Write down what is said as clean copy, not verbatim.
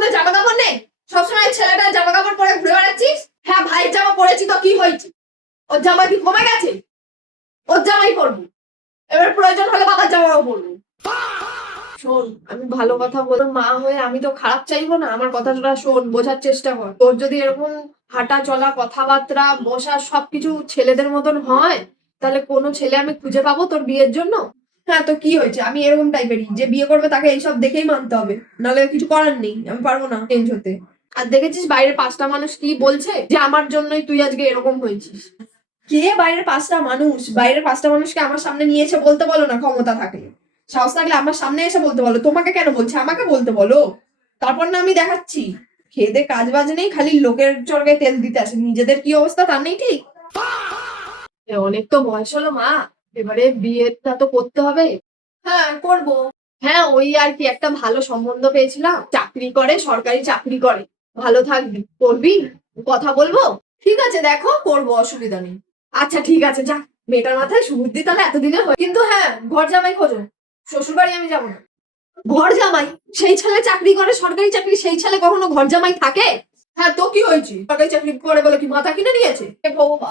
মধ্যে জামা কাপড় নেই? সবসময় ছেলেটা জামা কাপড় পরে ঘুরে বেড়াচ্ছিস? হ্যাঁ, ভাইয়ের জামা পরেছি তো কি হয়েছে? ওর জামা কি কমে গেছে? ওর জামাই পরবো, এবার প্রয়োজন হলে বাবার জামাও পরবো। শোন, আমি ভালো কথা বলবো, মা হয়ে আমি তো খারাপ চাইবো না। আমার কথাটা শোন, বোঝার চেষ্টা কর। তোর যদি এরকম হাঁটা চলা, কথাবার্তা, বসা সবকিছু ছেলেদের মতন হয়, তাহলে কোনো ছেলে আমি খুঁজে পাবো তোর বিয়ের জন্য? হ্যাঁ, তো কি হয়েছে? আমি এরকম টাইপেরই, যে বিয়ে করবে তাকে এইসব দেখেই মানতে হবে, নাহলে কিছু করার নেই। আমি পারবো না চেঞ্জ হতে। আর দেখেছিস বাইরের 5টা মানুষ কি বলছে, যে আমার জন্যই তুই আজকে এরকম হয়েছিস। কে বাইরের 5টা মানুষ? বাইরের 5টা মানুষকে আমার সামনে নিয়ে এসে বলতে বলো না, ক্ষমতা থাকলে। সাহস থাকলে আমার সামনে এসে বলতে বলো। তোমাকে কেন বলছে? আমাকে বলতে বলো। তারপর না আমি দেখাচ্ছি। খেয়ে দে কাজ বাজ নেই, খালি লোকের চরকায় তেল দিতে আসে। নিজেদের কি অবস্থা তার নেই ঠিক। অনেক তো বয়স হলো মা, এবারে বিয়েটা তো করতে হবে। হ্যাঁ, করবো। হ্যাঁ, ওই আর কি, একটা ভালো সম্বন্ধ পেয়েছিলাম, চাকরি করে, সরকারি চাকরি করে। ভালো থাকবি, করবি, কথা বলবো। ঠিক আছে, দেখো, করবো, অসুবিধা নেই। আচ্ছা ঠিক আছে, যা। মেয়েটার মাথায় সুবুদ্ধি তাহলে এতদিনে হয়। কিন্তু হ্যাঁ, ঘর জামাই খোঁজো। শ্বশুর বাড়ি আমি যাবো না। ঘর জামাই? সেই ছেলে চাকরি করে, সরকারি চাকরি, সেই ছেলে কখনো ঘর জামাই থাকে? হ্যাঁ, তো কি হয়েছে? সরকারি চাকরি করে বলে কি মাথা কিনে নিয়েছে? এ ভগবান।